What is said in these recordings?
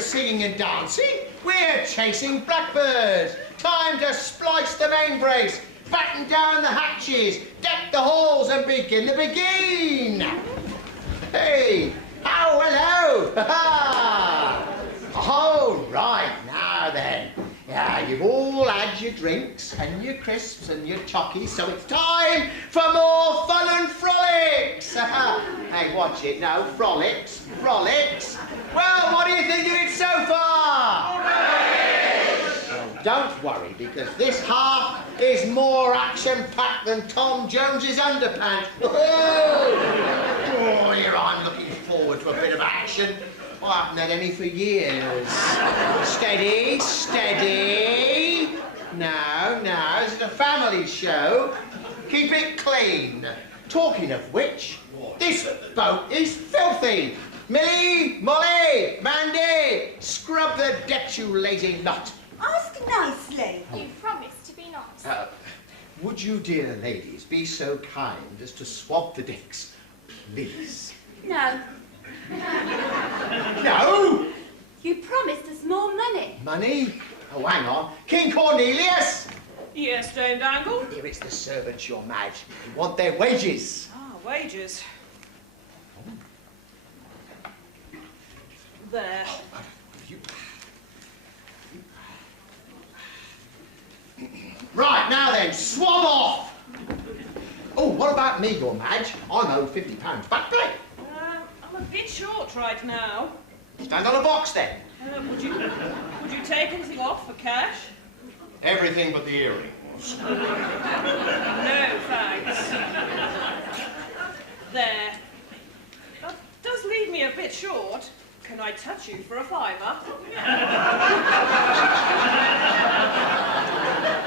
Singing and dancing, we're chasing blackbirds. Time to splice the main brace, batten down the hatches, deck the halls and begin the begin. Hey, oh, hello. Oh, right, now then. Yeah, you've all had your drinks and your crisps and your chockies, so it's time for more fun and frolics. Hey, watch it now, frolics, frolics. Well, what do you think of it so far? Well, don't worry, because this half is more action-packed than Tom Jones's underpants. Oh, here I'm looking forward to a bit of action. I haven't had any for years. Steady, steady. No, no, this is a family show. Keep it clean. Talking of which, this boat is filthy. Millie, Molly, Mandy, scrub the decks, you lazy nut. Ask nicely. You promised to be nice. Would you, dear ladies, be so kind as to swab the decks, please? No. No! You promised us more money. Money? Oh, hang on. King Cornelius? Yes, Dame Dangle? Here, it's the servants, your Madge. They want their wages. Ah, wages. There. Right, now then, swab off! Oh, what about me, your Madge? I'm owed £50 back pay. I'm a bit short right now. Stand on a box, then. Would you take anything off for cash? Everything but the earrings. No, thanks. There. That does leave me a bit short. Can I touch you for a fiver?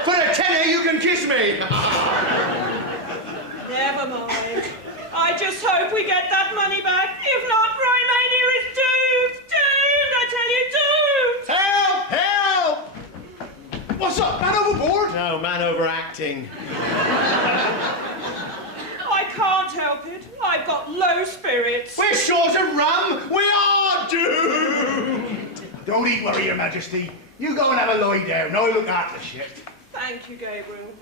For a tenner, you can kiss me. Never mind. I just hope we get that money back. If not, Rymania is doomed. Doomed, I tell you, doomed! Help! Help! What's up, man overboard? No, man overacting. I can't help it. I've got low spirits. We're short of rum. We are doomed. Don't eat worry, Your Majesty. You go and have a lie down. I'll look after the ship. Thank you, Gabriel.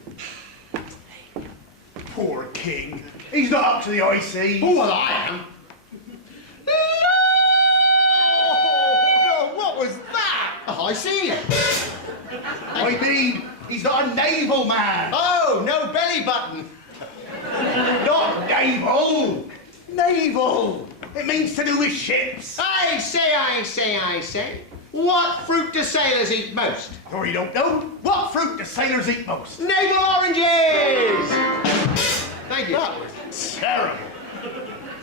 Poor king. He's not up to the high seas. Oh, well, I am. No, what was that? Oh, I see. I mean, he's not a naval man. Oh, no belly button. Not naval. Naval. It means to do with ships. I say, I say, I say. What fruit do sailors eat most? Or you don't know? What fruit do sailors eat most? Navel oranges! Thank you. That was terrible.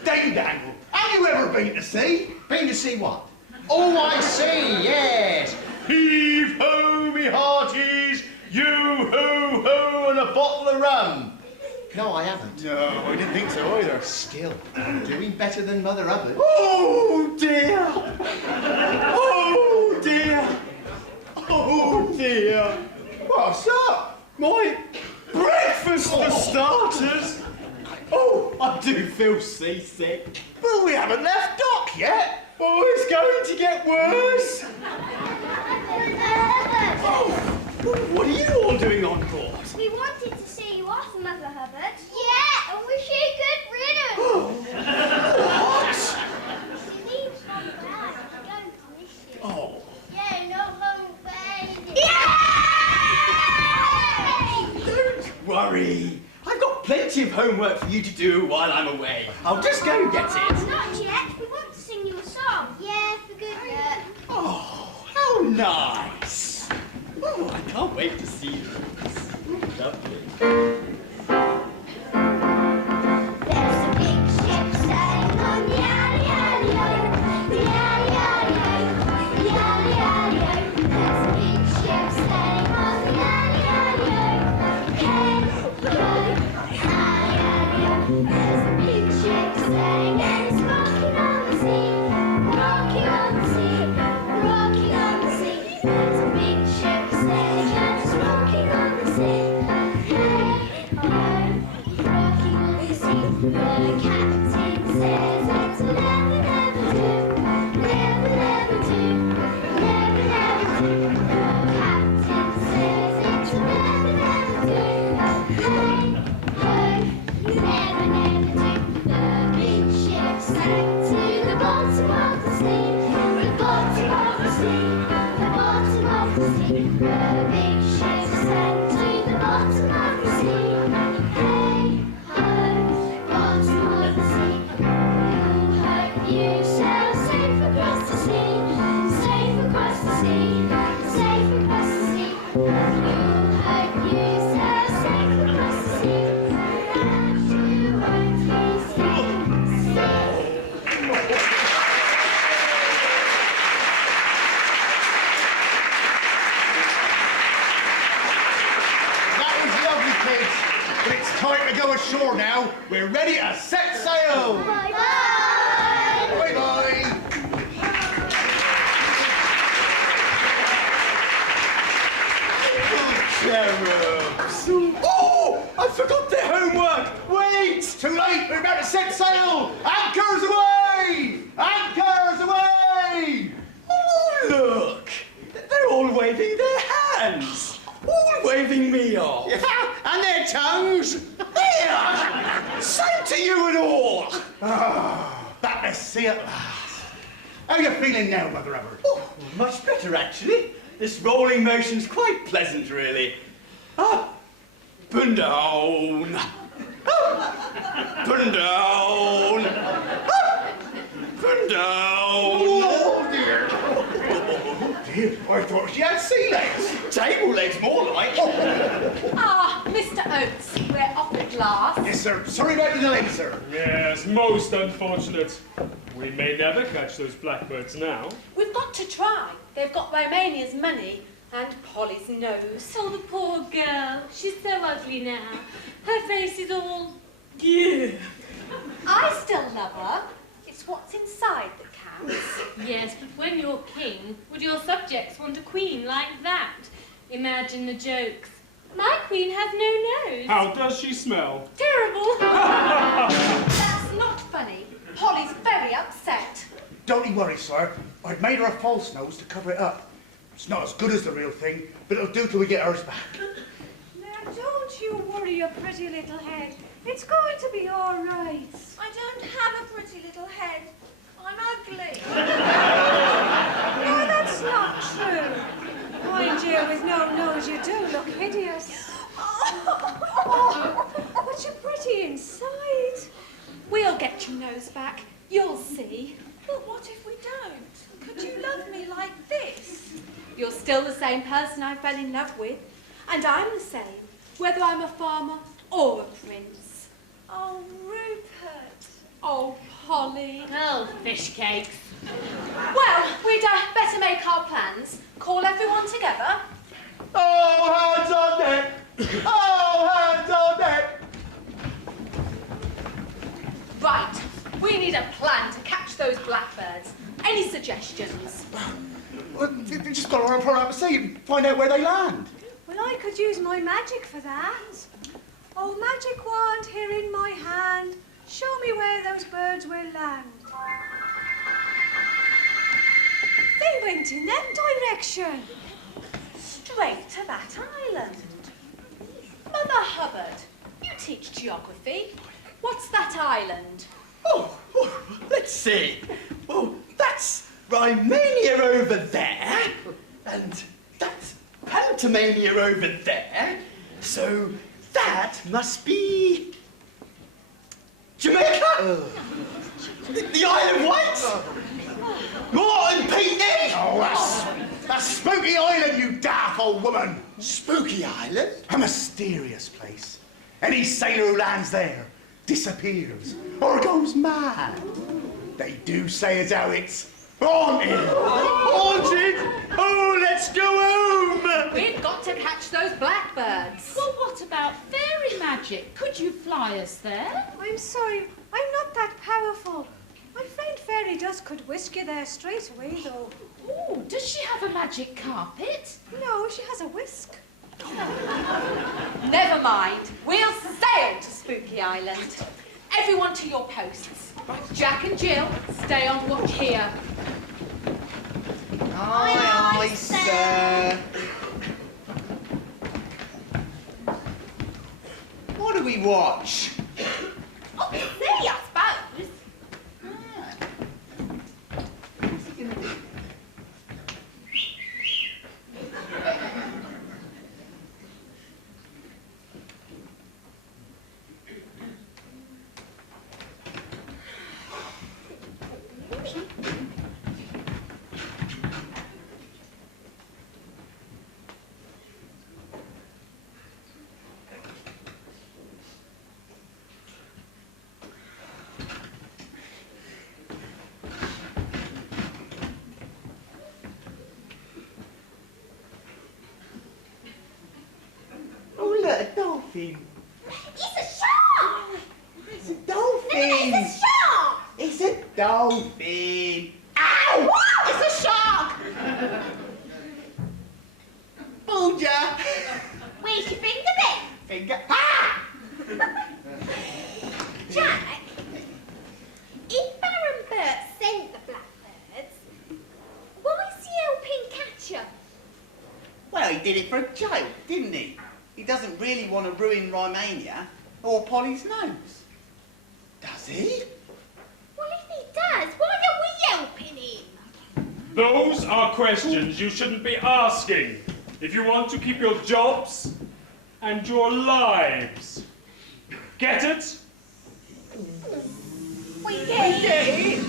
Dame Dangle, have you ever been to sea. Been to see what? Oh, I see, yes. Heave ho, me hearties, you ho ho, and a bottle of rum. No, I haven't. No, I didn't think so either. Still, I'm doing better than Mother Hubbard. Oh dear! Oh dear! Oh dear! What's up? My breakfast for starters! Oh, I do feel seasick. But we haven't left dock yet. Oh, it's going to get worse. Oh, what are you all doing on board? We wanted to see you off, Mother Hubbard. Yeah, and wish you good riddance. What? She leaves from the bag. I don't miss you. Oh. Yeah, not home for anything. Yay! Don't worry. I've got plenty of homework for you to do while I'm away. I'll just go and get it. Not yet. We want to sing you a song. Yeah, for good luck. Oh, how nice. Oh, I can't wait to see you. Lovely. There's a big ship sailing on the alley, alley, oh. The alley, alley, oh. The alley, alley, oh. There's a big ship sailing on the alley, alley, oh. Hey, ho, alley, alley, oh. There's a big ship sailing and it's rocking on the sea, rocking on the sea, rocking on the sea. There's a big ship sailing and it's rocking on the sea. Hey, ho, rocking on the sea. The captain says it's never, never do, never, never do, never, never do. The captain says it's never, never do. Hey, ho, never, never do. The big ship sank to the bottom of the sea, the bottom of the sea, the bottom of the sea. The big ship sank to the bottom of the sea. Hey, ho, bottom of the sea. You hope you sail safe across the sea, safe across the sea, safe across the sea. You hope you sail safe across the sea, and you won't be sick. That was lovely, kids. But it's time to go ashore now. We're ready to set sail. Bye-bye. Bye-bye. Cherubs. Oh, I forgot their homework. Wait, too late. We're about to set sail. Anchors away. Anchors away. Oh, look. They're all waving their hands. All waving me off. Yeah, and their tongues. Here! Same to you and all! Ah, back to sea at last. How are you feeling now, Mother Hubbard? Oh, much better, actually. This rolling motion's quite pleasant, really. Up and down. Up and down. Up and down. Oh, dear. Oh, dear. I thought she had sea legs. Table legs, more like. Ah, Mr. Oates, we're off at last. Yes, sir. Sorry about the delay, sir. Yes, most unfortunate. We may never catch those blackbirds now. We've got to try. They've got Romania's money and Polly's nose. Oh, the poor girl. She's so ugly now. Her face is all... Yeah. I still love her. It's what's inside that counts. Yes, but when you're king, would your subjects want a queen like that? Imagine the jokes. My queen has no nose. How does she smell? Terrible. That's not funny. Polly's very upset. Don't you worry, sir. I've made her a false nose to cover it up. It's not as good as the real thing, but it'll do till we get ours back. Now, don't you worry your pretty little head. It's going to be all right. I don't have a pretty little head. I'm ugly. No, that's not true. Mind you, with no nose, you do look hideous. Oh, but you're pretty inside. We'll get your nose back. You'll see. But what if we don't? Could you love me like this? You're still the same person I fell in love with. And I'm the same, whether I'm a farmer or a prince. Oh, Rupert. Oh, Polly. Oh, fish cakes. Well, we'd better make our plans. Call everyone together. All hands on deck! All hands on deck! Right, we need a plan to catch those blackbirds. Any suggestions? Well, you just got to run out to sea and find out where they land. Well, I could use my magic for that. Oh, magic wand here in my hand. Show me where those birds will land. They went in that direction. Straight to that island. Mother Hubbard, you teach geography. What's that island? Oh, let's see. Oh, that's Rhymania over there, and that's Pantomime over there. So that must be Jamaica. The Isle of Wight. Morton Peaty. Oh, that's Spooky Island, you daft old woman. Spooky Island? A mysterious place. Any sailor who lands there disappears or goes mad. They do say as how it's haunted. Haunted? Oh, let's go home. We've got to catch those blackbirds. Well, what about fairy magic? Could you fly us there? I'm sorry, I'm not that powerful. My friend Fairy Dust could whisk you there straight away, though. Oh, does she have a magic carpet? No, she has a whisk. Never mind. We'll sail to Spooky Island. Everyone to your posts. Jack and Jill, stay on watch here. Aye, aye, sir. What do we watch? Oh, see, I suppose. What's he gonna do? Oh, look, a dolphin. It's a shark! It's a dolphin. It's a shark! It's a dolphin. Ow! It's a shark. Fooled ya. Where's your finger then? Finger. Ah! Jack, if Baron Burt sent the blackbirds, why is he helping catch 'em? Well, he did it for a joke, didn't he? He doesn't really want to ruin Rhymania or Polly's nose. Does he? Well, if he does, why are we helping him? Those are questions you shouldn't be asking if you want to keep your jobs and your lives. Get it? We get it.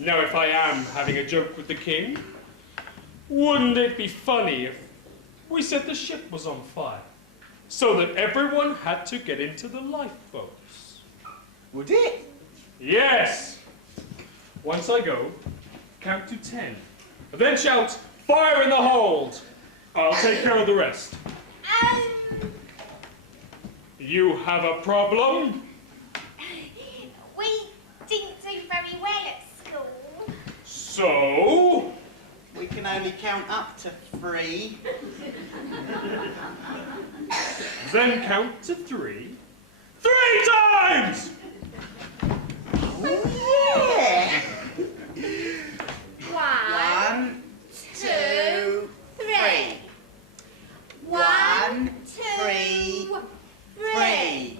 Now, if I am having a joke with the king, wouldn't it be funny if we said the ship was on fire so that everyone had to get into the lifeboats? Would it? Yes! Once I go, count to 10. Then shout, fire in the hold! I'll take care of the rest. You have a problem? We didn't do very well at school. So? We can only count up to 3. Then count to 3. 3 times! Yeah! 1, 2, 3. 1, 2, 3.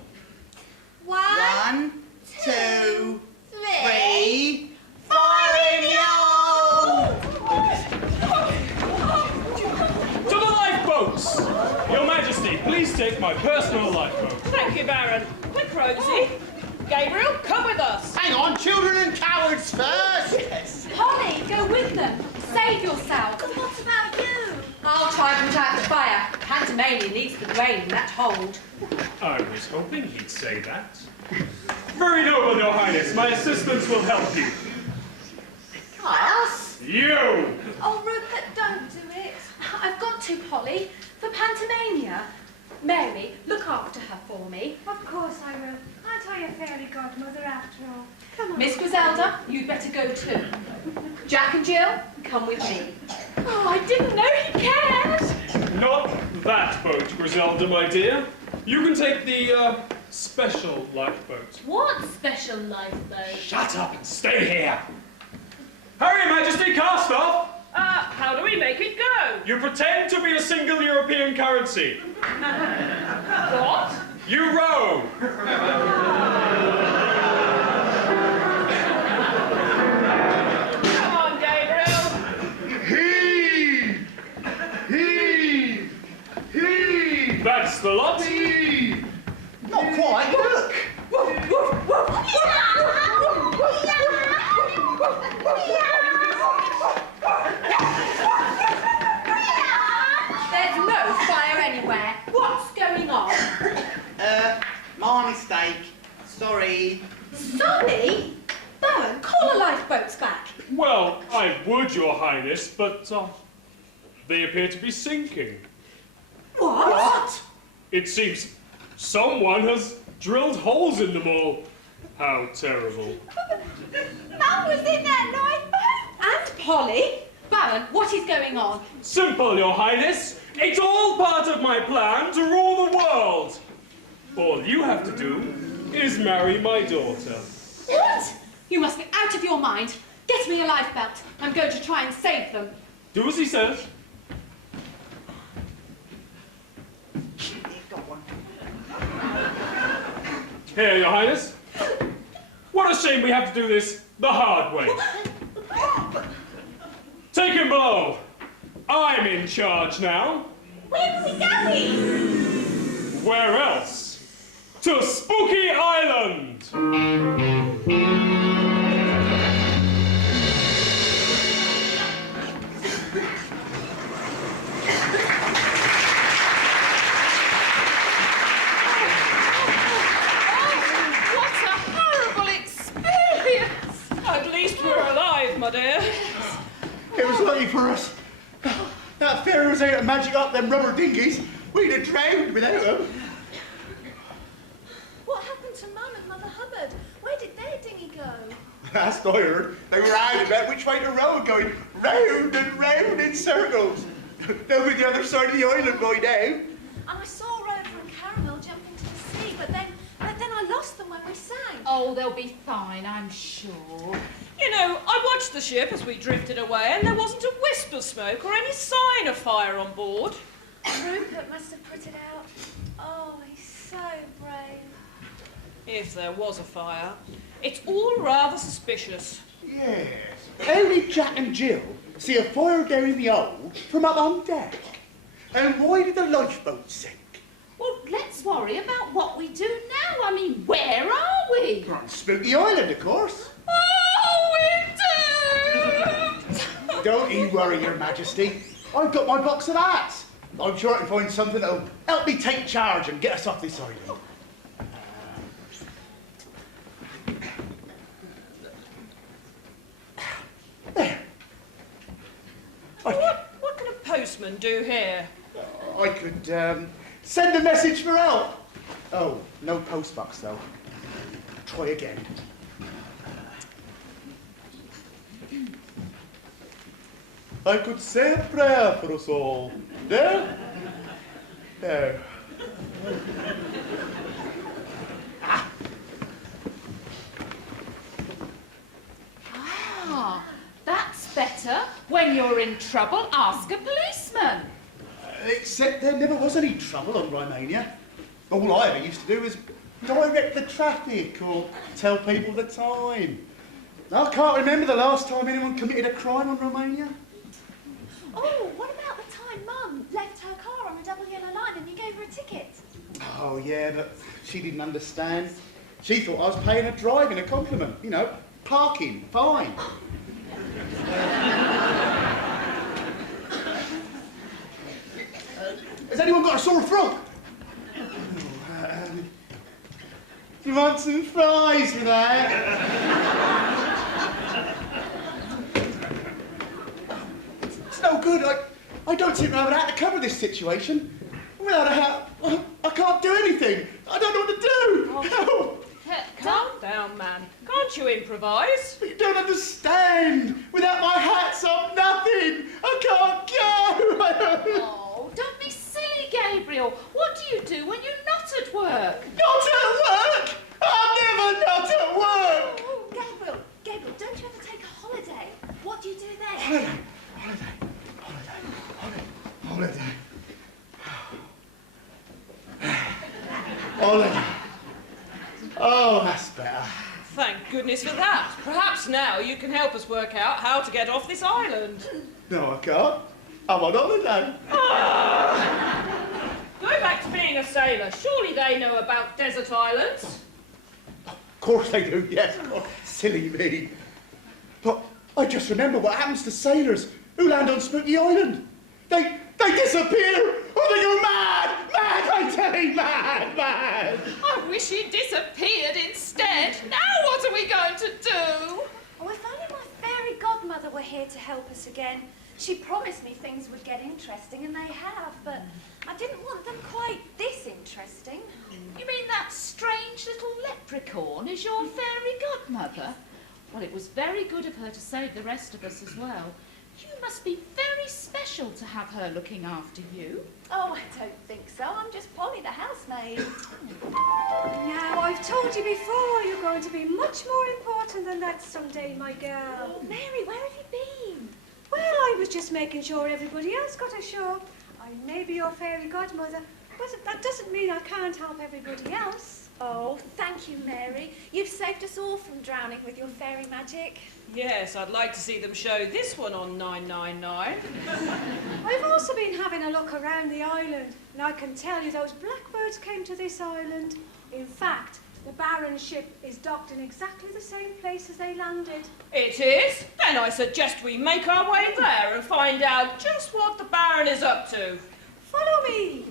1, 2, 3. Fire in the hole! To the lifeboats! Your Majesty, please take my personal lifeboat. Thank you, Baron. Quick, Rosie. Gabriel, come with us. Hang on, children and cowards first! Yes. Polly, go with them. Save yourself. What about you? I'll try and put out the fire. Pantomime needs the brain in that hold. I was hoping he'd say that. Very noble, Your Highness. My assistants will help you. Us? You! Oh, Rupert, don't do it. I've got to, Polly. For Pantomania. Mary, look after her for me. Of course I will. Aren't I a fairy godmother after all? Come on. Miss Griselda, you'd better go too. Jack and Jill, come with me. Oh, I didn't know he cared. Not that boat, Griselda, my dear. You can take the, special lifeboat. What special lifeboat? Shut up and stay here! Hurry, Majesty, cast off! How do we make it go? You pretend to be a single European currency. What? Euro! Come on, Gabriel. Heave! Heave! Heave! That's the lot. Heave! Not quite, look. There's no fire anywhere. What's going on? My mistake. Sorry. Sorry? Baron, call the lifeboats back. Well, I would, Your Highness, but, they appear to be sinking. What? It seems someone has drilled holes in them all. How terrible. Mum was in that lifeboat. And Polly. Baron, what is going on? Simple, Your Highness. It's all part of my plan to rule the world. All you have to do is marry my daughter. What? You must be out of your mind. Get me a lifebelt. I'm going to try and save them. Do as he says. Here, Your Highness. What a shame we have to do this the hard way. Take him below. I'm in charge now. Where are we going? Where else? To Spooky Island! What a horrible experience. At least we're alive, my dear. It was lucky for us. That fairy was able to magic up them rubber dinghies. We'd have drowned without them. What happened to Mum and Mother Hubbard? Where did their dinghy go? Last I heard, they were out about which way to row, going round and round in circles. They'll be the other side of the island by now. And I saw Rover and Caramel jump into the sea, but then I lost them when we sang. Oh, they'll be fine, I'm sure. You know, I watched the ship as we drifted away, and there wasn't a wisp of smoke or any sign of fire on board. Rupert must have put it out. Oh, he's so brave. If there was a fire. It's all rather suspicious. Yes. How did Jack and Jill see a fire down in the hold from up on deck? And why did the lifeboat sink? Well, let's worry about what we do now. I mean, where are we? On Spooky Island, of course. Oh, we're doomed! Don't you worry, Your Majesty. I've got my box of hats. I'm sure I can find something that'll help me take charge and get us off this island. There. What can a postman do here? I could send a message for help. Oh, no postbox though. Try again. I could say a prayer for us all. There? There. Ah, that's better. When you're in trouble, ask a policeman. Except there never was any trouble on Romania. All I ever used to do was direct the traffic or tell people the time. I can't remember the last time anyone committed a crime on Romania. Oh, what about the time Mum left her car on a double yellow line and you gave her a ticket? Oh, yeah, but she didn't understand. She thought I was paying her driving a compliment. You know, parking, fine. Has anyone got a sore throat? Do you want some fries with that? It's no good. I don't seem to have an hat to cover this situation. Without a hat, I can't do anything. I don't know what to do. Help! Calm down, man. Can't you improvise? You don't understand. Without my hats, I'm nothing. I can't go. Oh, don't be silly, Gabriel. What do you do when you're not at work? Not at work! I'm never not at work! Oh, Gabriel, don't you ever take a holiday? What do you do then? Holiday. Oh, that's better. Thank goodness for that. Perhaps now you can help us work out how to get off this island. No, I can't. I'm on holiday. Going back to being a sailor, surely they know about desert islands? Of course they do, yes. Oh, silly me. But I just remember what happens to sailors who land on Spooky Island. They disappear, or they go mad! Mad, I tell you, mad! I wish he'd disappeared instead. Now what are we going to do? Oh, if only my fairy godmother were here to help us again. She promised me things would get interesting, and they have, but I didn't want them quite this interesting. You mean that strange little leprechaun is your fairy godmother? Well, it was very good of her to save the rest of us as well. You must be very special to have her looking after you. Oh, I don't think so. I'm just Polly, the housemaid. Now, I've told you before, you're going to be much more important than that someday, my girl. Oh, Mary, where have you been? Well, I was just making sure everybody else got ashore. I may be your fairy godmother, but that doesn't mean I can't help everybody else. Oh, thank you, Mary. You've saved us all from drowning with your fairy magic. Yes, I'd like to see them show this one on 999. I've also been having a look around the island, and I can tell you those blackbirds came to this island. In fact, the Baron's ship is docked in exactly the same place as they landed. It is? Then I suggest we make our way there and find out just what the Baron is up to. Follow me!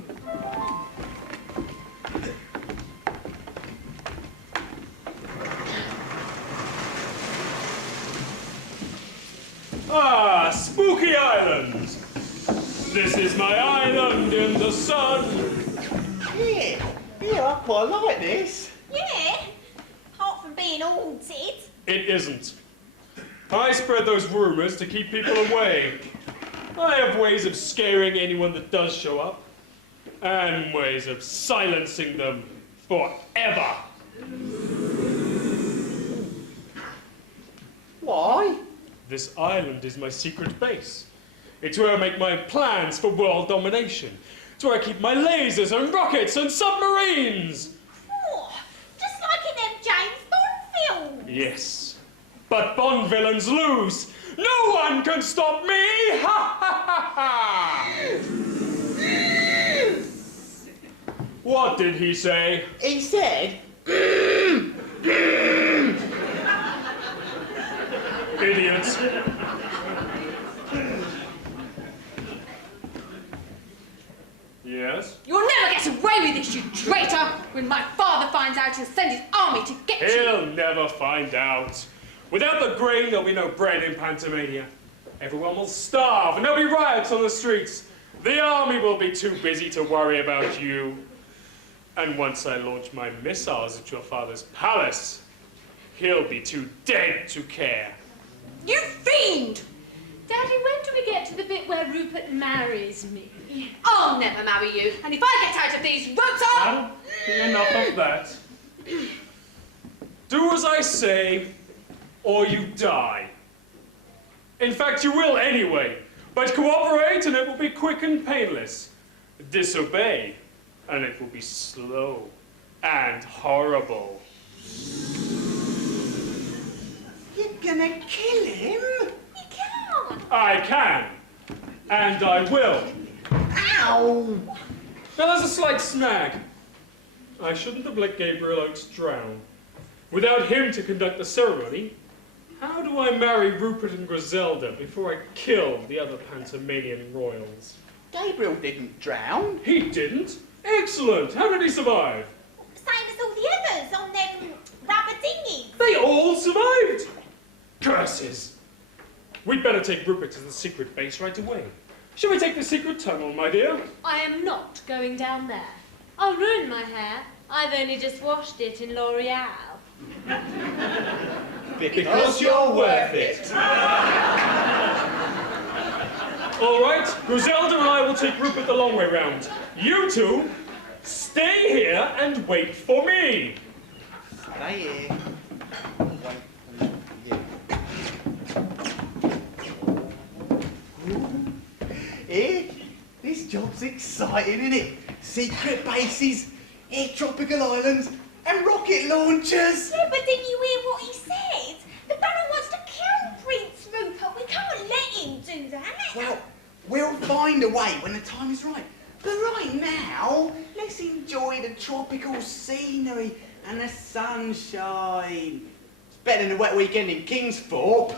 Ah, Spooky Island! This is my island in the sun. Yeah, I quite like this. Yeah, apart from being haunted. It isn't. I spread those rumors to keep people away. I have ways of scaring anyone that does show up, and ways of silencing them forever. Why? This island is my secret base. It's where I make my plans for world domination. It's where I keep my lasers and rockets and submarines. Oh, just like in them James Bond films. Yes, but Bond villains lose. No one can stop me! Ha ha ha ha! What did he say? He said, Idiots. Yes? You'll never get away with this, you traitor! When my father finds out, he'll send his army to get you! He'll never find out. Without the grain, there'll be no bread in Pantomime. Everyone will starve, and there'll be riots on the streets. The army will be too busy to worry about you. And once I launch my missiles at your father's palace, he'll be too dead to care. You fiend! Daddy, when do we get to the bit where Rupert marries me? I'll never marry you, and if I get out of these ropes, Now, enough of that. Do as I say, or you die. In fact, you will anyway. But cooperate, and it will be quick and painless. Disobey, and it will be slow and horrible. you're gonna kill him? You can't. I can, and I will. Ow! Now, there's a slight snag. I shouldn't have let Gabriel Oakes drown. Without him to conduct the ceremony, how do I marry Rupert and Griselda before I kill the other Pantomimian royals? Gabriel didn't drown. He didn't? Excellent. How did he survive? Same as all the others on them rubber dinghies. They all survived. Curses. We'd better take Rupert to the secret base right away. Shall we take the secret tunnel, my dear? I am not going down there. I'll ruin my hair. I've only just washed it in L'Oreal. Because you're worth it. All right, Griselda and I will take Rupert the long way round. You two, stay here and wait for me. Stay here. Wait for you. Here? This job's exciting, isn't it? Secret bases, air tropical islands, and rocket launchers. Yeah, but didn't you hear what he said? The Baron wants to kill Prince Rupert. We can't let him do that. Well, we'll find a way when the time is right. But right now, let's enjoy the tropical scenery and the sunshine. It's better than a wet weekend in Kingsthorpe.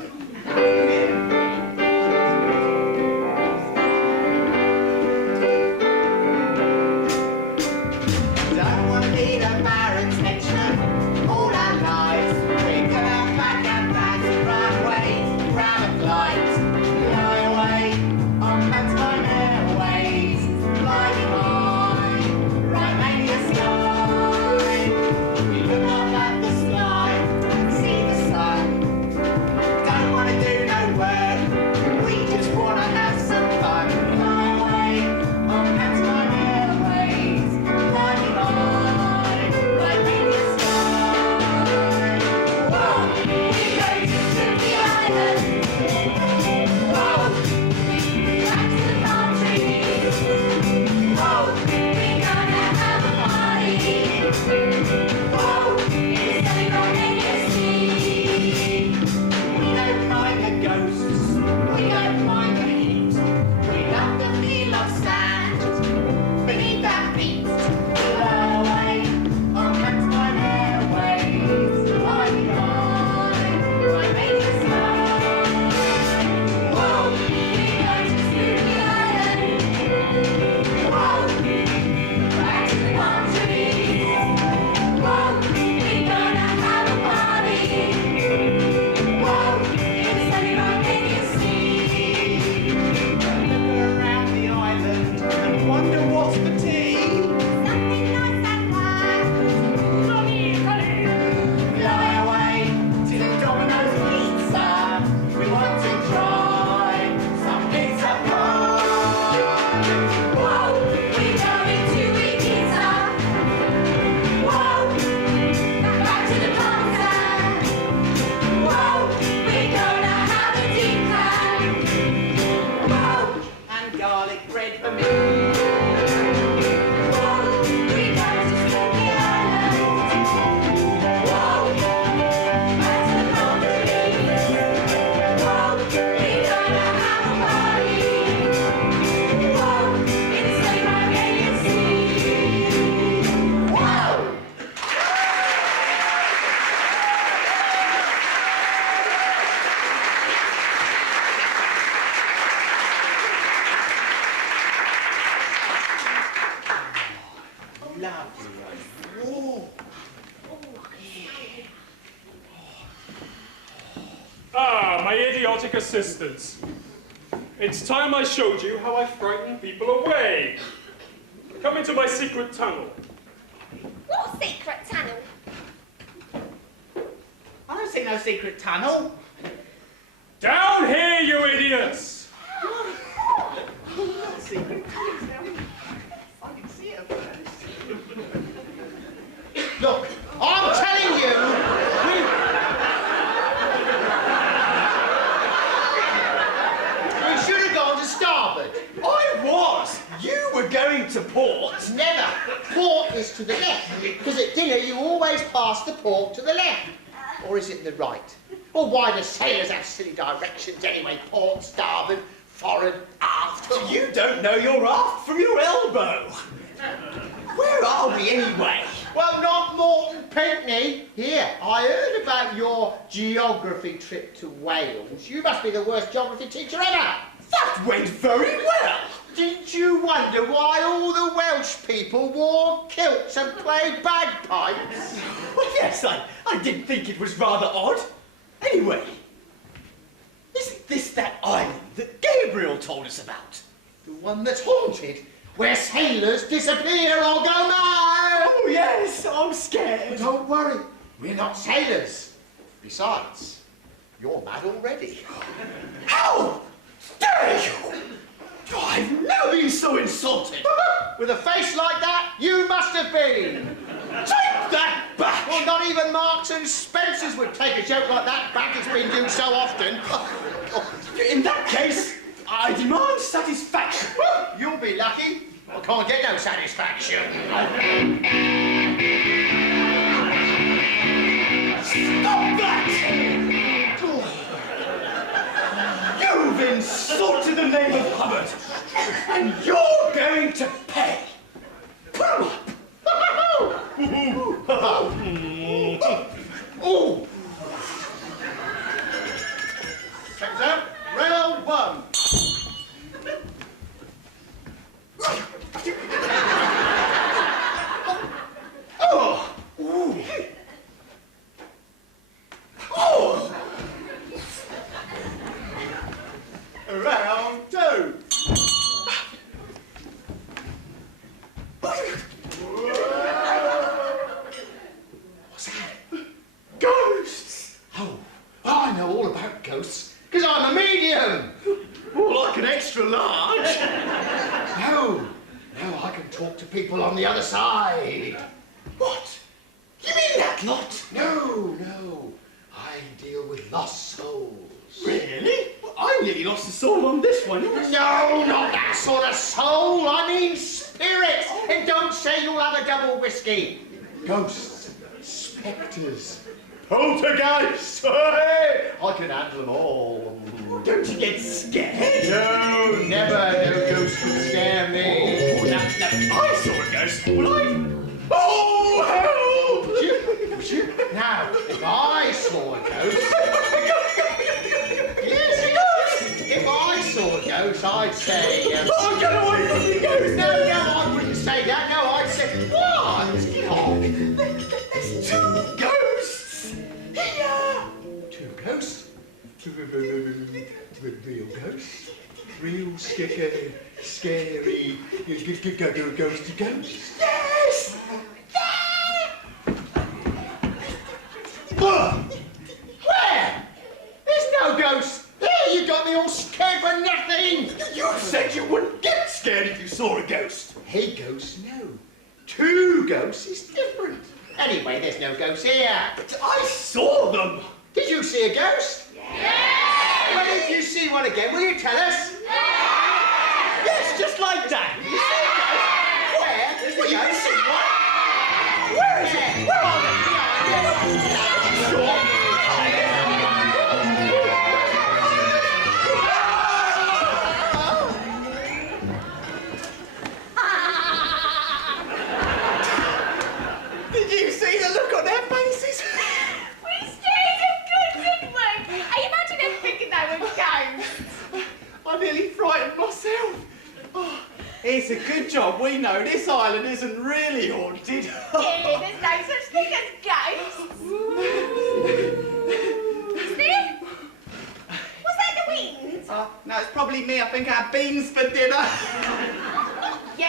Don't want to be the Baron's henchman all our lives. We're gonna pack our bags and run away, grab a flight, fly away on Pantomime Airways, flying high, right maybe the sky. We look up at the sky and see the sun. Don't want to do no work, we just want to have some fun. Fly away on Pantomime Airways, flying high, right maybe the sky. Whoa, we're going to Spooky Island. Whoa, back to the palm trees. Whoa, we're gonna have a party. Whoa, it's something on sea. We don't mind the ghosts, we don't mind the heat. We love the feel of sand beneath our feet. Fly away on Pantomime Airways, flying high, right maybe the sky. Whoa, we're going to Spooky Island. Whoa, back to the palm trees. Whoa, we're gonna have a party. Whoa, it's sunny Romanian Sea. Look around the island and wonder what's for tea. Something nice and hard. Fly away to Domino's Pizza. We want to try some pizza pie. Whoa, we're going to Ibiza. Whoa, back to the counter. Whoa, we're gonna have a decaf. Whoa, And garlic bread for me. whoa, we're going to Spooky Island. Whoa, back to the palm trees. Whoa, we're gonna have a party. Whoa, it's sunny Romanian Sea. Whoa. Lovely. Oh. Ah, my idiotic assistants. It's time I showed you how I frighten people away. Come into my secret tunnel. What secret tunnel? I don't see no secret tunnel. Down here, you idiots! Secret tunnel. I can see it first. Look, I'm telling you, we should have gone to starboard. I was. You were going to port. Never. Port is to the left, because at dinner you always pass the port to the left. Or is it the right? Well, why do sailors have silly directions anyway? Port, starboard, forward, aft. You don't know your aft from your elbow. Where are we anyway? Well, not Morton Pinkney. Here, I heard about your geography trip to Wales. You must be the worst geography teacher ever. That went very well. Didn't you wonder why all the Welsh people wore kilts and played bagpipes? Well, yes, I did think it was rather odd. Anyway, isn't this that island that Gabriel told us about? The one that's haunted, where sailors disappear or go mad. Oh, yes, I'm scared. Don't worry, we're not sailors. Besides, you're mad already. How dare you? I've never been so insulted. With a face like that, you must have been. Take that back. Well, not even Marks and Spencers would take a joke like that back. It's been used so often. In that case, I demand satisfaction. You'll be lucky. I can't get no satisfaction. Stop that! You've insulted the name of Hubbard, and you're going to pay. Pull up. Ooh. Check out. Round one. Oh! Ooh. Oh! Round two. What's that? Ghosts! Oh, I know all about ghosts, because I'm a medium. More like an extra large. No, I can talk to people on the other side. What? You mean that lot? No, I deal with lost souls. Really? Well, I nearly lost a soul on this one. No, not that sort of soul. I mean spirits. And don't say you'll have a double whiskey. Ghosts, spectres, poltergeists. Hey, I can handle them all. Don't you get scared? No, never. No ghost would scare me. Oh, now, I saw a ghost. Well, oh, help! You? Now, if I saw a ghost... Yes. If I saw a ghost, I'd say... Oh, get away from me, ghost! No, I wouldn't say that. No, I'd say... What? Get off. There's two ghosts here! Two ghosts? Real ghosts? Real scary ghosty ghosts? Yes! Where? There's no ghost. Here, you got me all scared for nothing. You said you wouldn't get scared if you saw a ghost. A ghost, no. Two ghosts is different. Anyway, there's no ghosts here. But I saw them. Did you see a ghost? Yes! Well, if you see one again, will you tell us? Yes, just like that. You see a ghost? Where? Well, you can see one. Where is it? Where are they? Sure. Did you see the look on their faces? We scared them good, didn't we? I imagine them thinking they were ghosts. I nearly frightened myself. Oh, it's a good job we know this island isn't really haunted. Yeah, there's no such thing as ghosts. Steve? Was that the wind? No, it's probably me. I think I had beans for dinner. You?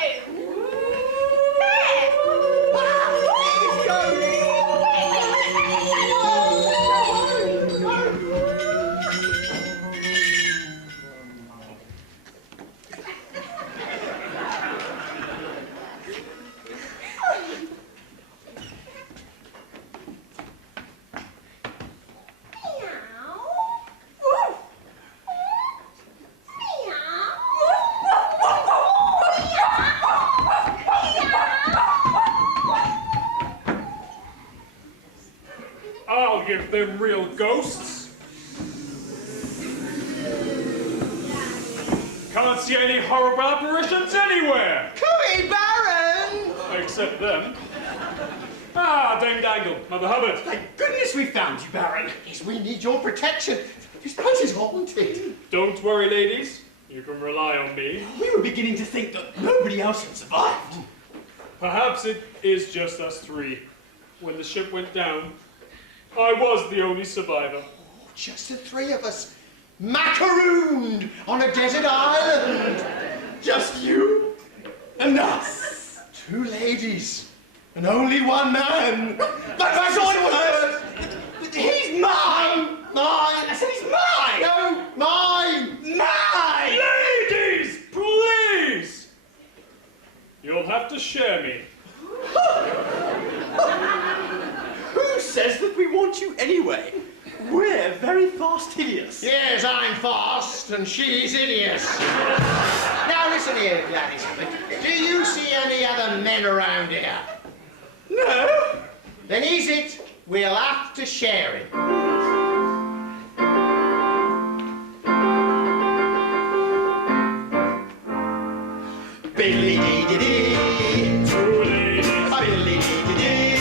I'll give them real ghosts. Can't see any horrible apparitions anywhere. Cooey Baron! Except them. Ah, Dame Dangle, Mother Hubbard. Thank goodness we found you, Baron. Yes, we need your protection. This place is haunted. Don't worry, ladies. You can rely on me. We were beginning to think that nobody else had survived. Perhaps it is just us three. When the ship went down, I was the only survivor. Just the three of us, macarooned on a desert island. Just you and us. 2 ladies and only 1 man. But he's mine! Mine! I said he's mine! No, mine! Mine! Ladies, please! You'll have to share me. Who says that we want you anyway? We're very fastidious. Yes, I'm fast and she's hideous. Now listen here, Gladys. Do you see any other men around here? No. Then is it we'll have to share it. Billy dee dee dee. 2 ladies, Billy dee dee dee.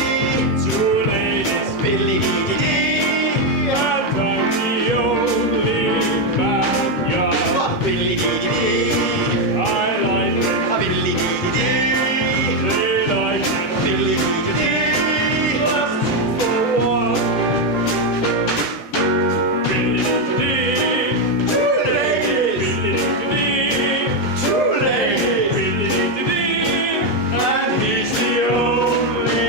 2 ladies, Billy dee dee dee. and I'm the only man young. Billy dee dee dee. I like it, Billy dee dee dee. they like it. Billy dee dee dee. That's 2 for 1. Billy dee, 2 ladies. Billy dee, 2 ladies. Billy dee, And he's the only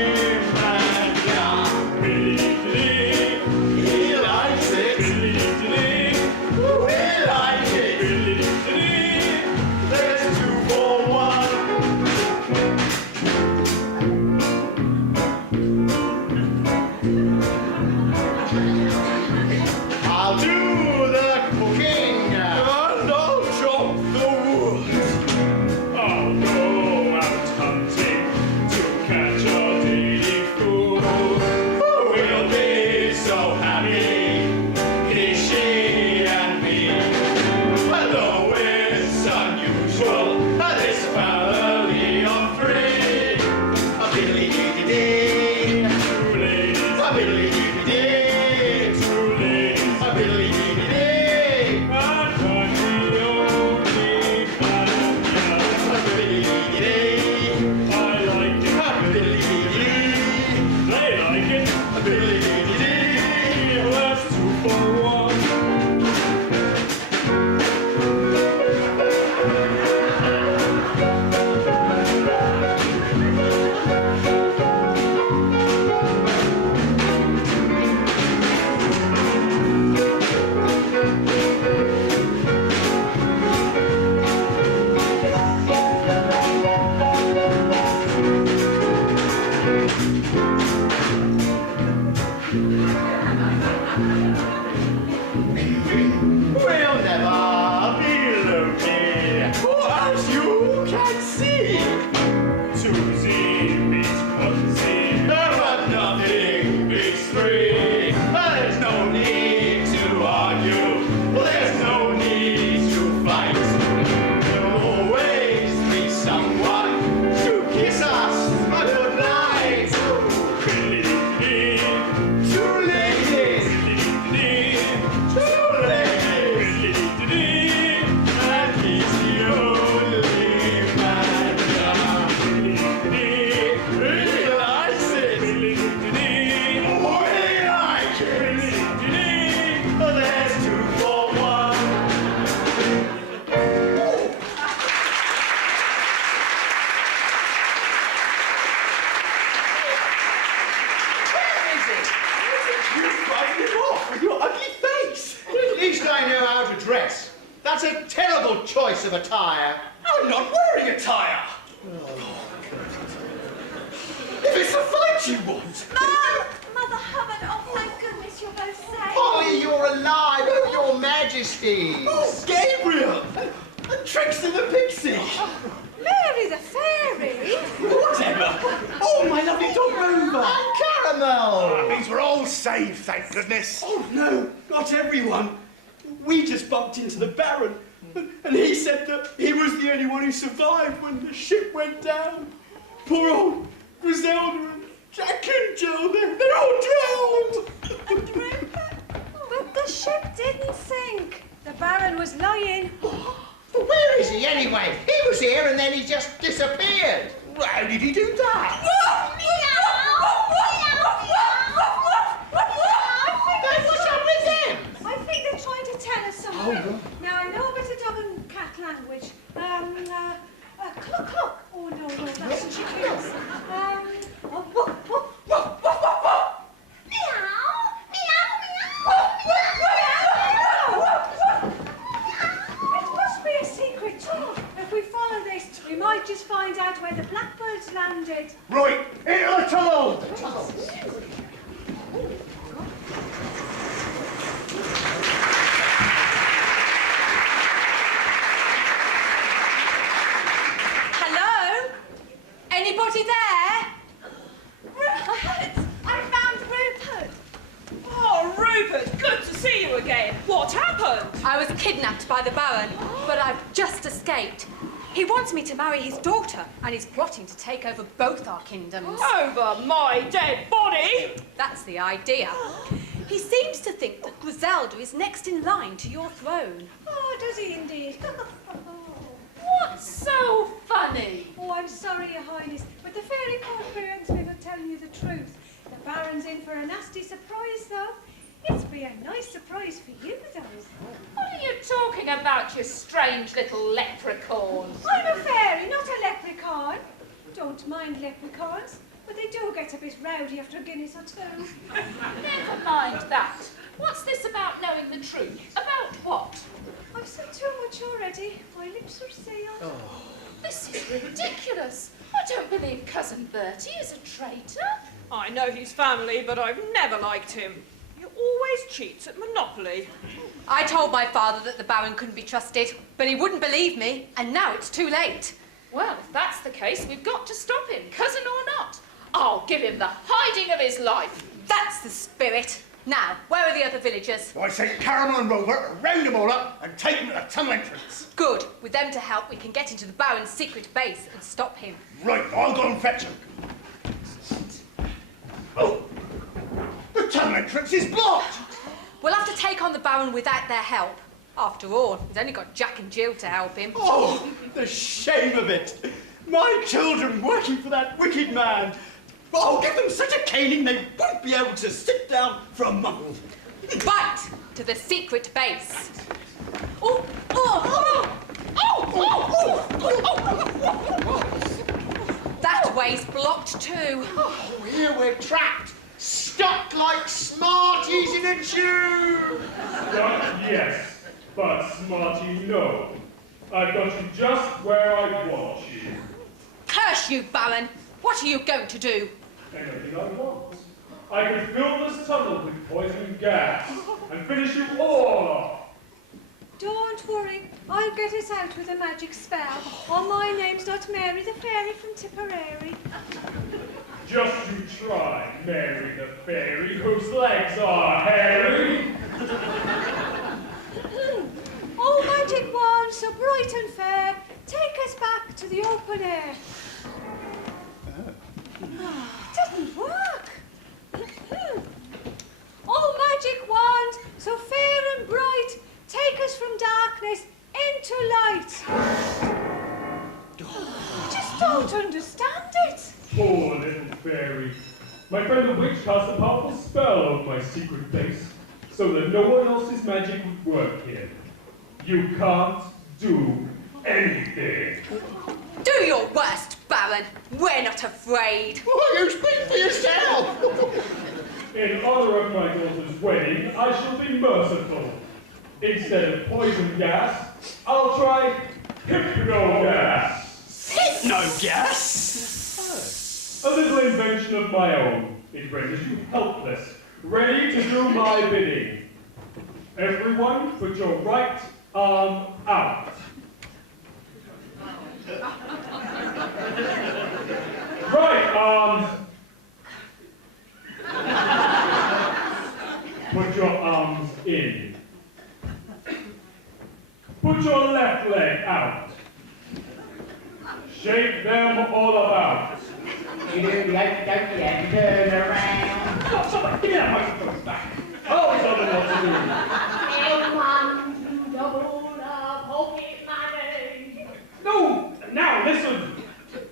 man young. Billy dee, He likes it. Billy dee, We like it. Billy dee. There's 2 for 1. I'll do the cooking. And I'll chop the wood. I'll go out hunting to catch our daily food. We'll be so happy, he, she, and me. Although it's unusual, this family of 3. A Billy dee dee dee. 2 ladies, A Billy dee dee dee. 2 ladies, A Billy dee dee dee. and I'm the only man young. A Billy dee dee dee. I like it, A Billy dee dee dee. they like it. A Billy dee dee dee. That's 2 for 1. We'll never be lonely, for as you can see, 2Z beats 1Z. but nothing beats 3. There's no need to argue, there's no need to fight. There'll always be someone to kiss us a good night. Billy dee, 2 ladies, Billy dee, 2 ladies, Billy dee, and he's the only man young. Billy dee, He likes it. Billy dee, We like it. Billy dee. There's 2 for 1. Where is it? You frightened him off with your ugly face. At least I know how to dress. That's a terrible choice of attire. I'm not wearing a tire. If it's a fight you want. Mum! Mother Hubbard, oh thank goodness you're both safe. Polly, you're alive. Oh, your majesty. Oh, Gabriel! And Trixie the Pixie! Mary the Fairy? Whatever! Oh, my lovely dog Rover! And caramel. Means we're all safe, thank goodness. Oh, no, not everyone. We just bumped into the Baron, and he said that he was the only one who survived when the ship went down. Poor old Griselda and Jack and Jill, they're all drowned! But the ship didn't sink. The Baron was lying. he, anyway? He was here and then he just disappeared. How did he do that? What's up with them? I think they're trying to tell us something. Oh, Now, I know a bit of dog and cat language. Cluck, cluck. Oh, no, that's chickens. Woof, woof, woof, woof, woof, woof. It must be a secret talk. If we follow this, we might just find out where the blackbirds landed. Right, into the tunnel! Hello? Anybody there? Rupert! I found Rupert. Oh, Rupert, good to see you again. What happened? I was kidnapped by the Baron, but I've just escaped. He wants me to marry his daughter, and he's plotting to take over both our kingdoms. Over my dead body? That's the idea. He seems to think that Griselda is next in line to your throne. Oh, does he indeed? What's so funny? Oh, I'm sorry, Your Highness, but the fairy court prevents me from telling you the truth. The Baron's in for a nasty surprise, though. It'd be a nice surprise for you, though. What are you talking about, you strange little leprechaun? I'm a fairy, not a leprechaun. Don't mind leprechauns, but they do get a bit rowdy after a Guinness or two. Never mind that. What's this about knowing the truth? About what? I've said too much already. My lips are sealed. This is ridiculous. I don't believe Cousin Bertie is a traitor. I know his family, but I've never liked him. He always cheats at Monopoly. I told my father that the Baron couldn't be trusted, but he wouldn't believe me, and now it's too late. Well, if that's the case, we've got to stop him, cousin or not. I'll give him the hiding of his life. That's the spirit. Now, where are the other villagers? I sent Caramel and Rover, round them all up and take them to the tunnel entrance. Good. With them to help, we can get into the Baron's secret base and stop him. Right, I'll go and fetch them. Oh, the tunnel entrance is blocked. We'll have to take on the Baron without their help. After all, he's only got Jack and Jill to help him. Oh, the shame of it. My children working for that wicked man. I'll give them such a caning they won't be able to sit down for a month. Right, to the secret base. That way's blocked too. Oh, here we're trapped. Stuck like Smarties in a tube. Stuck, yes, but Smarty, no. I've got you just where I want you. Curse you, Baron. What are you going to do? Anything I want. I can fill this tunnel with poison gas and finish you all off. Don't worry, I'll get us out with a magic spell. Or my name's not Mary the Fairy from Tipperary. Just you try, Mary the Fairy, whose legs are hairy. Oh, magic wand, so bright and fair, take us back to the open air. Didn't work. Oh, magic wand, so fair and bright, take us from darkness into light. I just don't understand it. Poor little fairy. My friend the witch cast a powerful spell over my secret base so that no one else's magic would work here. You can't do anything. Do your worst, Baron. We're not afraid. Oh, you speak for yourself. In honor of my daughter's wedding, I shall be merciful. Instead of poison gas, I'll try hypno gas. Hypno gas? A little invention of my own. It renders you helpless, ready to do my bidding. Everyone, put your right arm out. Right arm. Put your arms in. Put your left leg out. Shake them all about. You do the okey dokey and turn around. Oh, somebody, give me that microphone back. Oh, it's not what to do. Everyone to double the pocket money.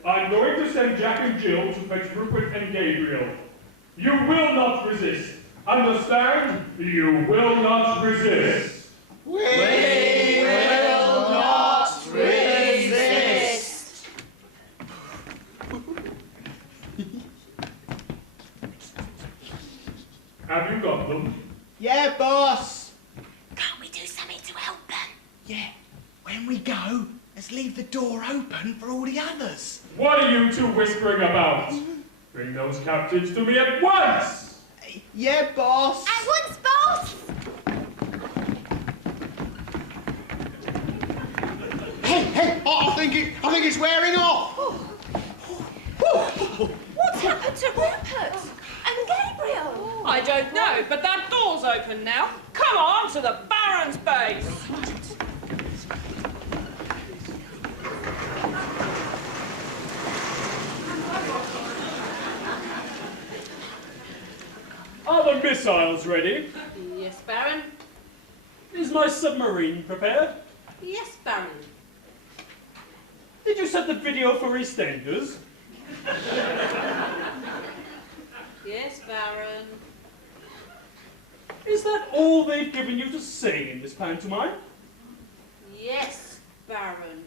I'm going to send Jack and Jill to fetch Rupert and Gabriel. You will not resist. Understand? You will not resist. We will not resist. Have you got them? Yeah, boss. Can't we do something to help them? Yeah, when we go, let's leave the door open for all the others. What are you two whispering about? Bring those captives to me at once! Yeah, boss. At once, boss! Hey, I think it's wearing off. What's happened to Rupert and Gabriel? I don't know, but that door's open now. Come on to the Baron's base. Are the missiles ready? Yes, Baron. Is my submarine prepared? Yes, Baron. Did you set the video for EastEnders? Yes, Baron. Is that all they've given you to say in this pantomime? Yes, Baron.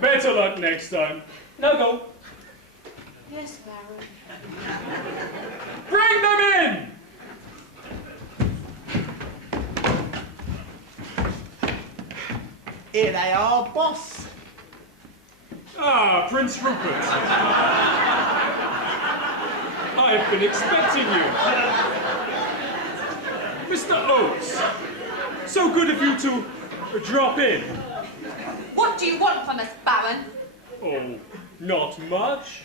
Better luck next time. Now go. Yes, Baron. Bring them in! Here they are, boss. Ah, Prince Rupert. I've been expecting you. Mr. Oates, so good of you to drop in. What do you want from us, Baron? Oh, not much.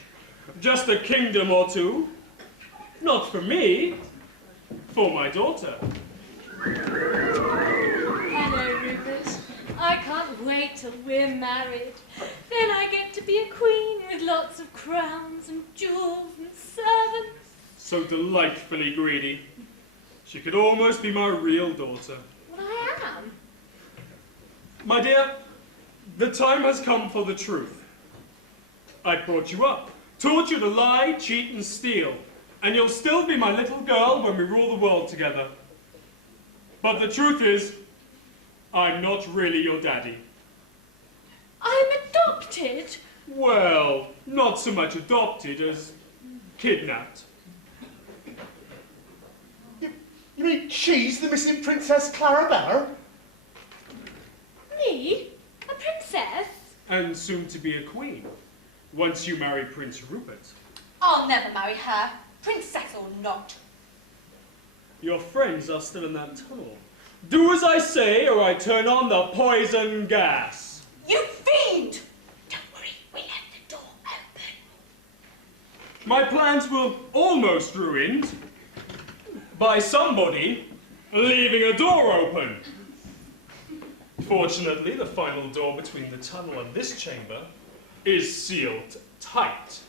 Just a kingdom or two. Not for me, for my daughter. Hello, Rupert. I can't wait till we're married. Then I get to be a queen with lots of crowns and jewels and servants. So delightfully greedy. She could almost be my real daughter. Well, I am. My dear, the time has come for the truth. I brought you up, taught you to lie, cheat, and steal, and you'll still be my little girl when we rule the world together. But the truth is, I'm not really your daddy. I'm adopted. Well, not so much adopted as kidnapped. You mean she's the missing Princess Clarabella? Me? A princess? And soon to be a queen, once you marry Prince Rupert. I'll never marry her, princess or not. Your friends are still in that tunnel. Do as I say, or I turn on the poison gas. You fiend! Don't worry, we left the door open. My plans were almost ruined by somebody leaving a door open. Fortunately, the final door between the tunnel and this chamber is sealed tight.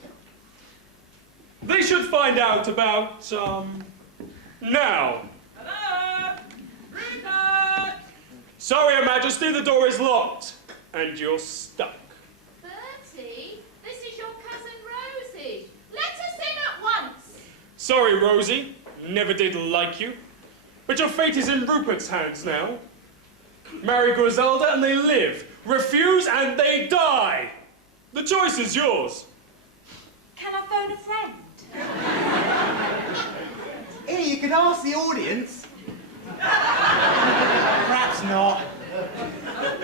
They should find out about, now. Hello? Rupert! Sorry, Your Majesty, the door is locked, and you're stuck. Bertie, this is your cousin Rosie. Let us in at once. Sorry, Rosie, never did like you. But your fate is in Rupert's hands now. Marry Griselda and they live. Refuse and they die. The choice is yours. Can I phone a friend? Here, you could ask the audience. Perhaps not.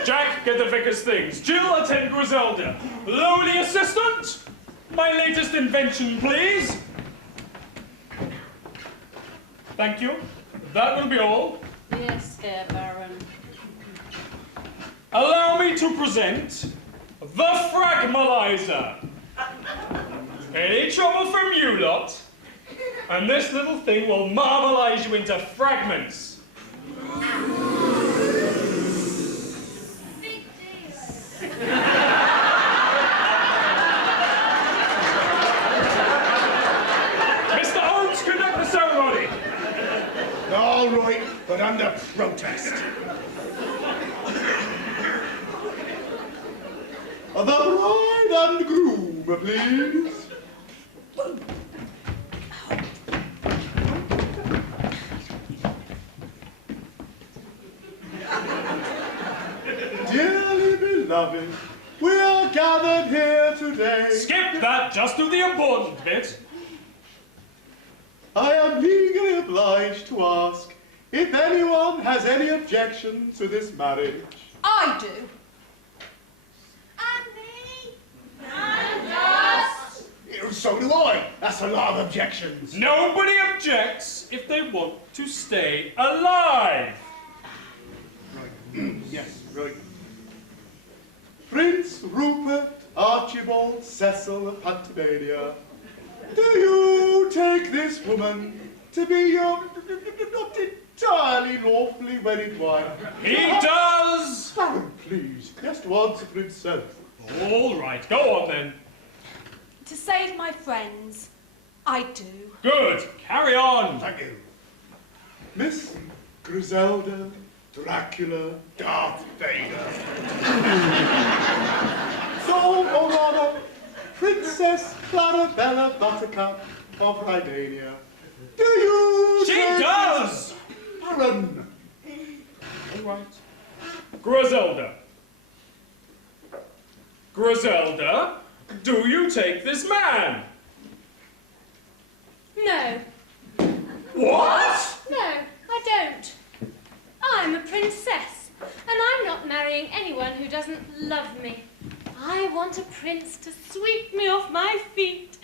Jack, get the vicar's things. Jill, attend Griselda. Lowly assistant, my latest invention, please. Thank you. That will be all. Yes, dear Baron. Allow me to present the Fragmalizer. Any trouble from you lot, and this little thing will marmalize you into fragments. Big deal. Mr. Oates, conduct the ceremony. All right, but under protest. The bride and groom Uma, please. Dearly beloved, we are gathered here today. Skip that, just do the important bit. I am legally obliged to ask if anyone has any objection to this marriage. I do. So do I. That's a lot of objections. Nobody objects if they want to stay alive. Right. Yes, right. Prince Rupert Archibald Cecil of Pantomime, do you take this woman to be your not entirely lawfully wedded wife? He does! Baron, please, just answer for himself. All right, go on then. To save my friends, I do. Good, carry on. Thank you. Miss Griselda Dracula Darth Vader. So, or rather, Princess Clarabella Buttercup of Rydania. Do you... She take does! this Baron. All right. Griselda. Griselda, do you take this man? No. What? No, I don't. I'm a princess, and I'm not marrying anyone who doesn't love me. I want a prince to sweep me off my feet.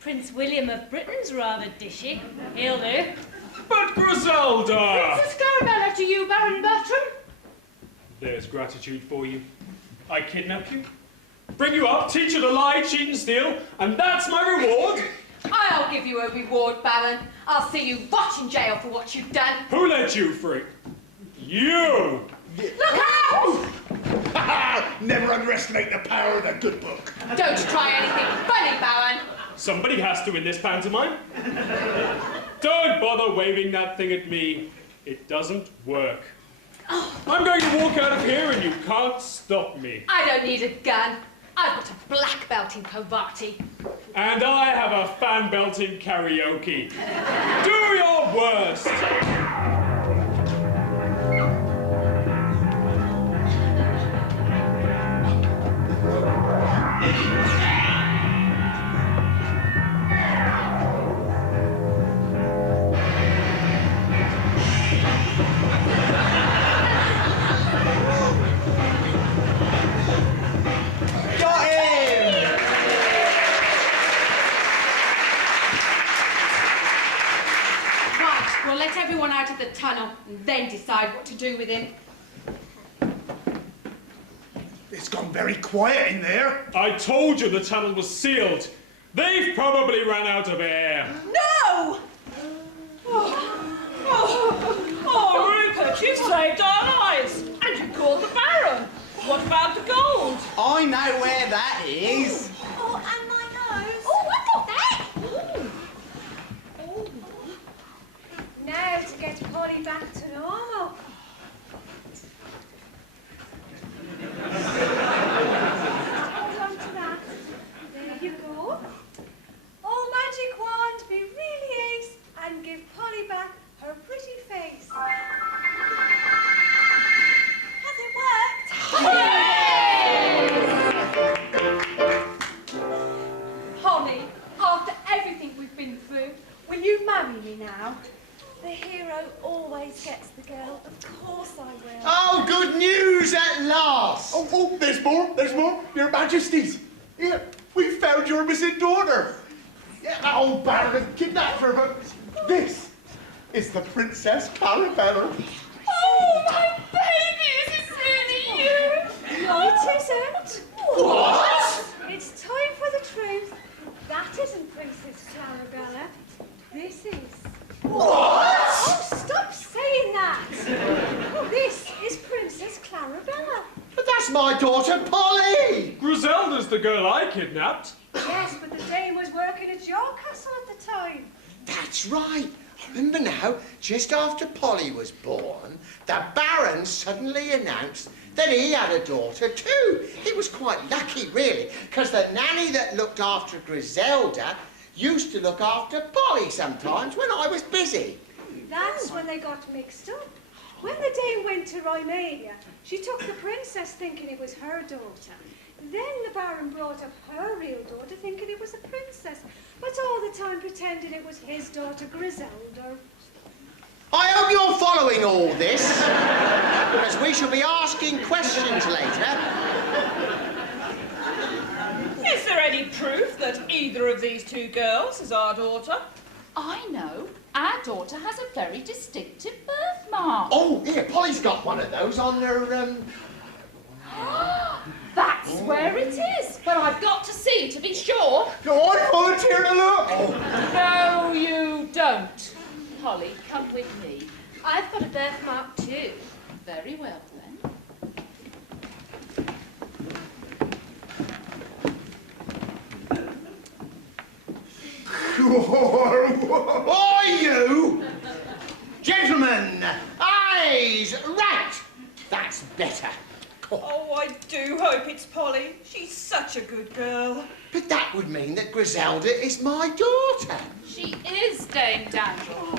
Prince William of Britain's rather dishy. He'll do. But Griselda! Princess Clarabella to you, Baron Bertram. There's gratitude for you. I kidnap you, bring you up, teach you to lie, cheat and steal, and that's my reward? I'll give you a reward, Baron. I'll see you rot in jail for what you've done. Who let you free? You! Look out! Never underestimate the power of the good book. Don't try anything funny, Baron. Somebody has to in this pantomime. Don't bother waving that thing at me. It doesn't work. I'm going to walk out of here and you can't stop me. I don't need a gun. I've got a black belt in karate. And I have a fan belt in karaoke. Do your worst. Got him! Right, we'll let everyone out of the tunnel and then decide what to do with him. It's gone very quiet in there. I told you the tunnel was sealed. They've probably run out of air. No! Oh, Rupert, you saved our lives. And you called the Baron. What about the gold? I know where that is. Oh, and my nose. Oh, I got that! Oh. Now to get Polly back to normal. Hold on to that. There you go. Oh, magic wand, be really ace and give Polly back her pretty face. Has it worked? Holly, after everything we've been through, will you marry me now? The hero always gets the girl. Of course I will. Oh, good news at last. Oh, there's more, Your Majesties. Here, we found your missing daughter. Yeah, that old Baron had kidnapped her, but this is the Princess Clarabella. Oh, my baby, is it really you? No, it isn't. What? It's time for the truth. That isn't Princess Clarabella. This is. What? Oh, stop saying that. This is Princess Clarabella. But that's my daughter, Polly. Griselda's the girl I kidnapped. Yes, but the dame was working at your castle at the time. That's right. I remember now, just after Polly was born, the Baron suddenly announced that he had a daughter too. It was quite lucky, really, because the nanny that looked after Griselda used to look after Polly sometimes when I was busy. That's when they got mixed up. When the dame went to Romania, she took the princess thinking it was her daughter. Then the Baron brought up her real daughter thinking it was a princess, but all the time pretended it was his daughter Griselda. I hope you're following all this, because we shall be asking questions later. Is there any proof that either of these two girls is our daughter? I know. Our daughter has a very distinctive birthmark. Oh, here, Polly's got one of those on her, That's where it is. But I've got to see to be sure. No, I volunteer to look. No, you don't. Polly, come with me. I've got a birthmark too. Very well, then. Oi, you! Gentlemen, eyes right! That's better. Oh, I do hope it's Polly. She's such a good girl. But that would mean that Griselda is my daughter. She is Dame Dangle.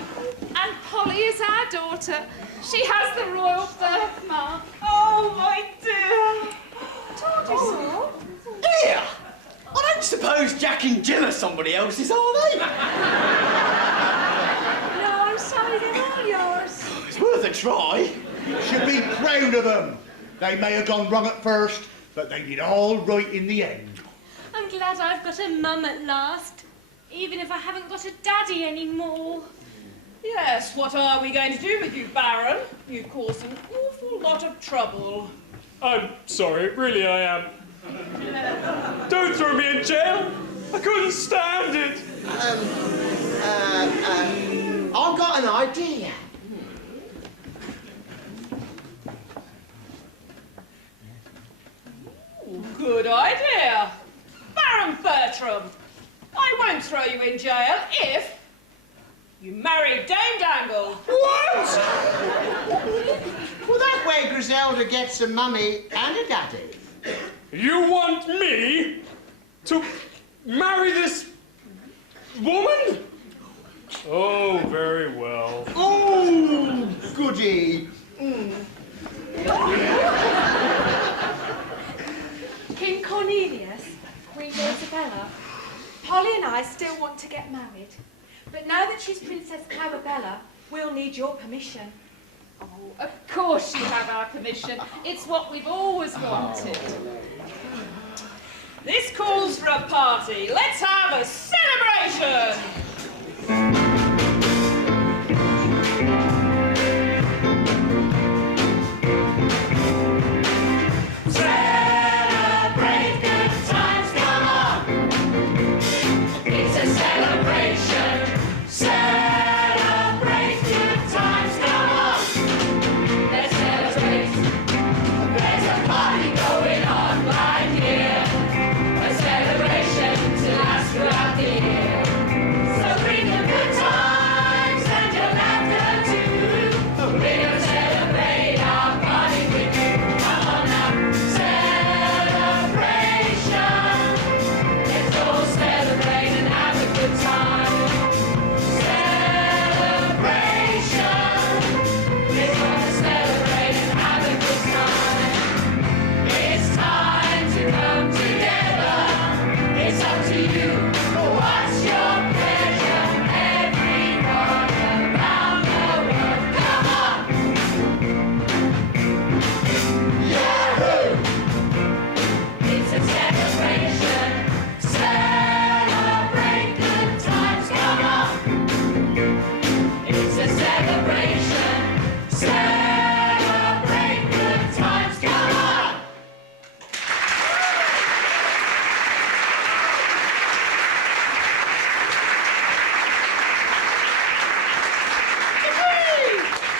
And Polly is our daughter. She has the royal birthmark. Oh, my dear. Told you so. Here! I don't suppose Jack and Jill are somebody else's, are they? No, I'm sorry, they're all yours. It's worth a try. Should be proud of them. They may have gone wrong at first, but they did all right in the end. I'm glad I've got a mum at last, even if I haven't got a daddy anymore. Yes, what are we going to do with you, Baron? You've caused an awful lot of trouble. I'm sorry, really I am. Don't throw me in jail. I couldn't stand it. I've got an idea. Ooh, good idea. Baron Bertram, I won't throw you in jail if you marry Dame Dangle. What? Well, that way Griselda gets a mummy and a daddy. You want me to marry this woman? Oh, very well. Oh, goody. King Cornelius, Queen Isabella, Polly and I still want to get married. But now that she's Princess Clarabella, we'll need your permission. Oh, of course you have our permission. It's what we've always wanted. This calls for a party. Let's have a celebration. Celebrate good times, come on. It's a celebration. Celebrate good times, come on. Let's celebrate. There's a party going on right here. A celebration to last throughout the year. So bring the good times and your laughter too. We're gonna celebrate our party with you. Come on now, celebration. Let's all celebrate and have a good time. Celebration. We're gonna celebrate and have a good time. It's time to come together. It's up to you. What's your pleasure? Everyone around the world, come on. Yahoo! It's a celebration. Celebrate good times, come on. It's a celebration. Celebrate good times, come on.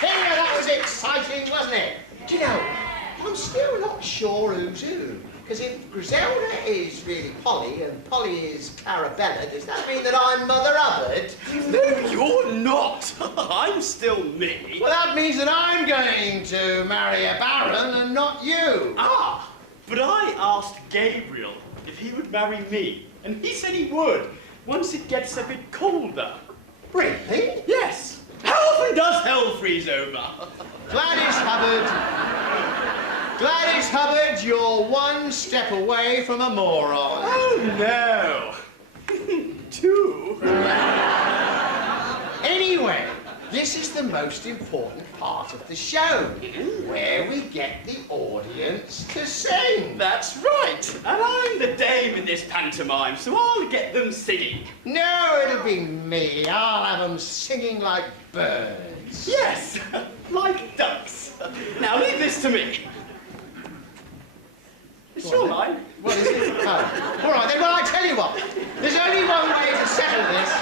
Here, that was exciting, wasn't it? Do you know, I'm still not sure who's who. Because if Griselda is really Polly and Polly is Clarabella, does that mean that I'm Mother Hubbard? No, you're not. I'm still me. Well, that means that I'm going to marry a baron and not you. Ah, but I asked Gabriel if he would marry me, and he said he would, once it gets a bit colder. Really? Yes. How often does hell freeze over? Gladys Hubbard, you're one step away from a moron. Oh, no. Two. Anyway, this is the most important part of the show, where we get the audience to sing. That's right. And I'm the dame in this pantomime, so I'll get them singing. No, it'll be me. I'll have them singing like birds. Yes, like ducks. Now leave this to me. It's your line. What is it? Oh. All right, then, well, I tell you what. There's only one way to settle this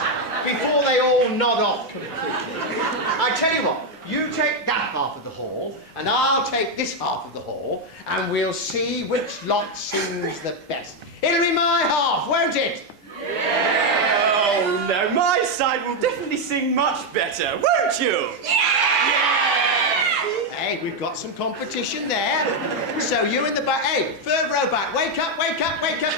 before they all nod off completely. I tell you what. You take that half of the hall, and I'll take this half of the hall, and we'll see which lot sings the best. It'll be my half, won't it? Yeah. Oh, no, my side will definitely sing much better, won't you? Yeah! Hey, we've got some competition there. So you in the back, hey, third row back, wake up, wake up, wake up.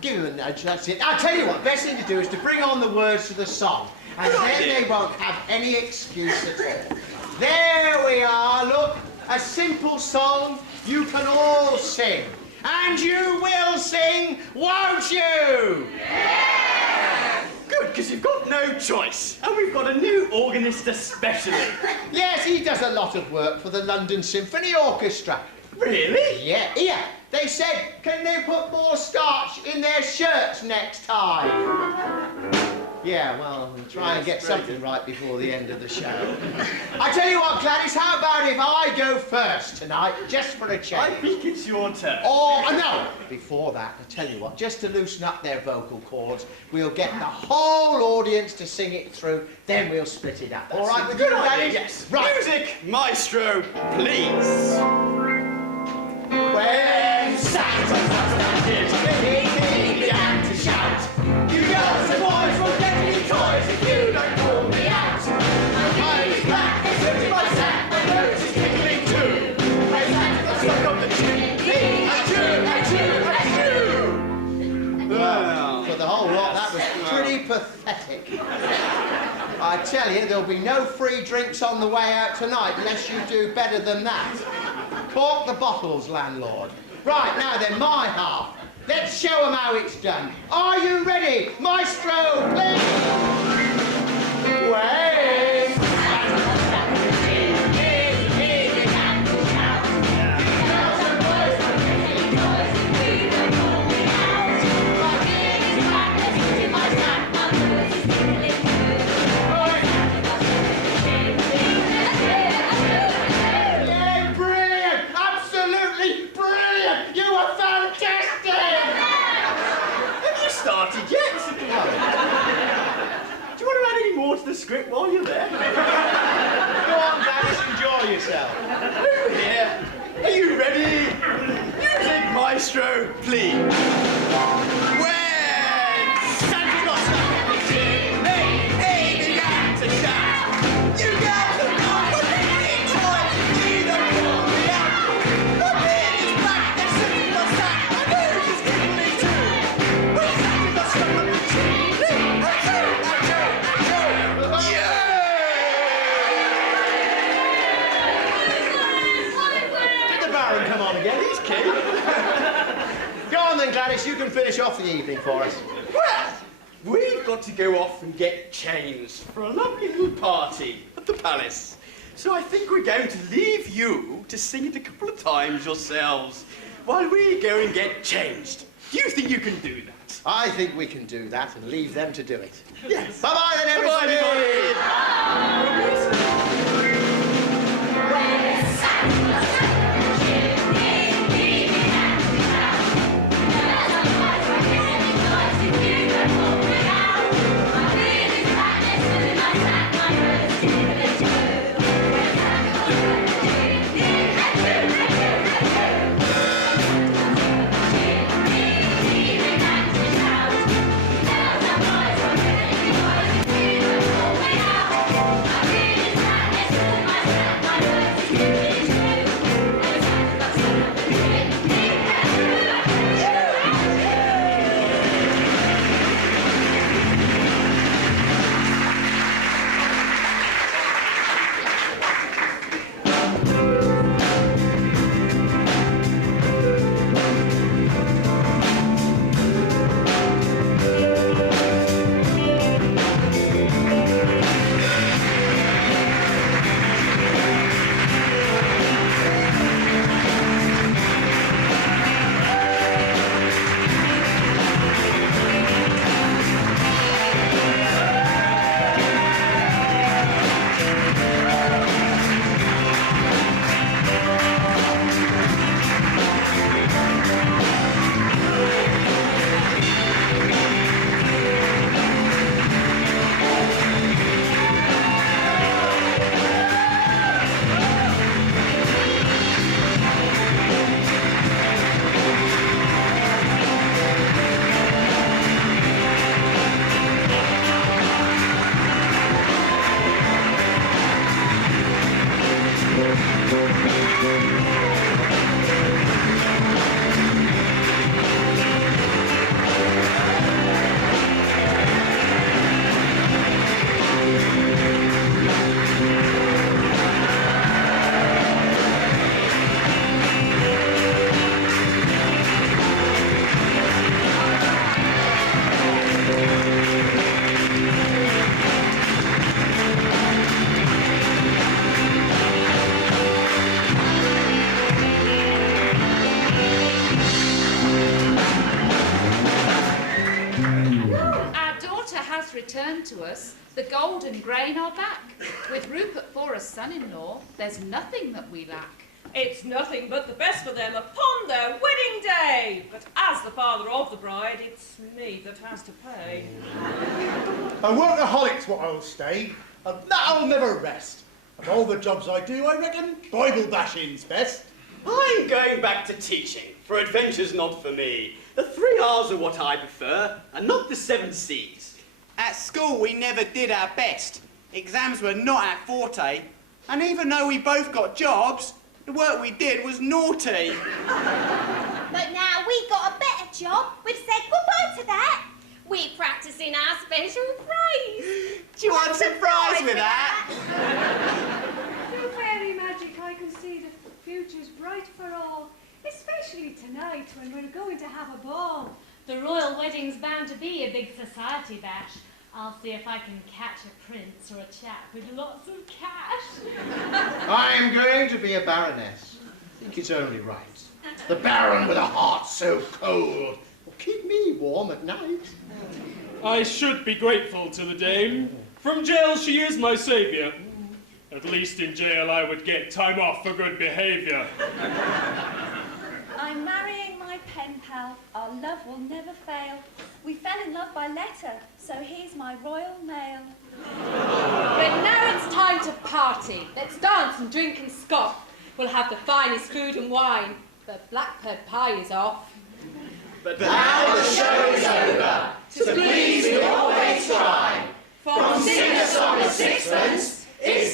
Give him a nudge, that's it. I'll tell you what, best thing to do is to bring on the words to the song. And then they won't have any excuse at all. There we are, look, a simple song you can all sing. And you will sing, won't you? Yeah! Good, because you've got no choice. And we've got a new organist especially. Yes, he does a lot of work for the London Symphony Orchestra. Really? Yeah, here. They said, can they put more starch in their shirts next time? Yeah, well, we'll try and get something right before the end of the show. I tell you what, Gladys, how about if I go first tonight, just for a change? I think it's your turn. Or, no, before that, I tell you what, just to loosen up their vocal cords, we'll get the whole audience to sing it through, then we'll split it up. All right with you, Gladys? Yes. Right. Music, maestro, please. When Santa he began to shout, you girls and boys will get me toys if you don't pull me out. My eyes black, they're my sack, my nose is tickling too. My Santa got stuck on the chimney, achoo. Well, for the whole lot, that was pretty pathetic. I tell you, there'll be no free drinks on the way out tonight unless you do better than that. Cork the bottles, landlord. Right, now then, my half. Let's show them how it's done. Are you ready? Maestro, please! Wait! Started yet? Do you want to add any more to the script while you're there? Go on, Gladys, enjoy yourself. Over here. Are you ready? Music, maestro, please. When Santa got stuck in the chimney, he began to shout, you girls have gone for any toys, you don't pull me out. My beard is black, they're sitting my sack, my nose is tickling too. When Santa got stuck on the chimney, Did the Baron come on again? He's keen. Go on then, Gladys, you can finish off the evening for us. Well, we've got to go off and get changed for a lovely little party at the palace. So I think we're going to leave you to sing it a couple of times yourselves while we go and get changed. Do you think you can do that? I think we can do that and leave them to do it. Yes. Bye-bye then, everybody. Bye-bye, everybody. Returned to us, the gold and grain are back. With Rupert for a son-in-law, there's nothing that we lack. It's nothing but the best for them upon their wedding day. But as the father of the bride, it's me that has to pay. A workaholic's what I'll stay, and that'll never rest. Of all the jobs I do, I reckon Bible bashing's best. I'm going back to teaching, for adventure's not for me. The 3 R's are what I prefer, and not the 7 C's. At school, we never did our best. Exams were not our forte. And even though we both got jobs, the work we did was naughty. But now we got a better job. We've said goodbye to that. We're practicing our special phrase. Do you want some fries with that? Through fairy magic, I can see the future's bright for all, especially tonight when we're going to have a ball. The royal wedding's bound to be a big society bash. I'll see if I can catch a prince or a chap with lots of cash. I'm going to be a baroness. I think it's only right. The baron with a heart so cold will keep me warm at night. I should be grateful to the dame. From jail she is my saviour. At least in jail I would get time off for good behaviour. I'm marrying my pen pal. Our love will never fail. We fell in love by letter, so here's my royal mail. But now it's time to party. Let's dance and drink and scoff. We'll have the finest food and wine. The blackbird pie is off. But now the show is over. To please we always try. From singer-song to sixpence, it's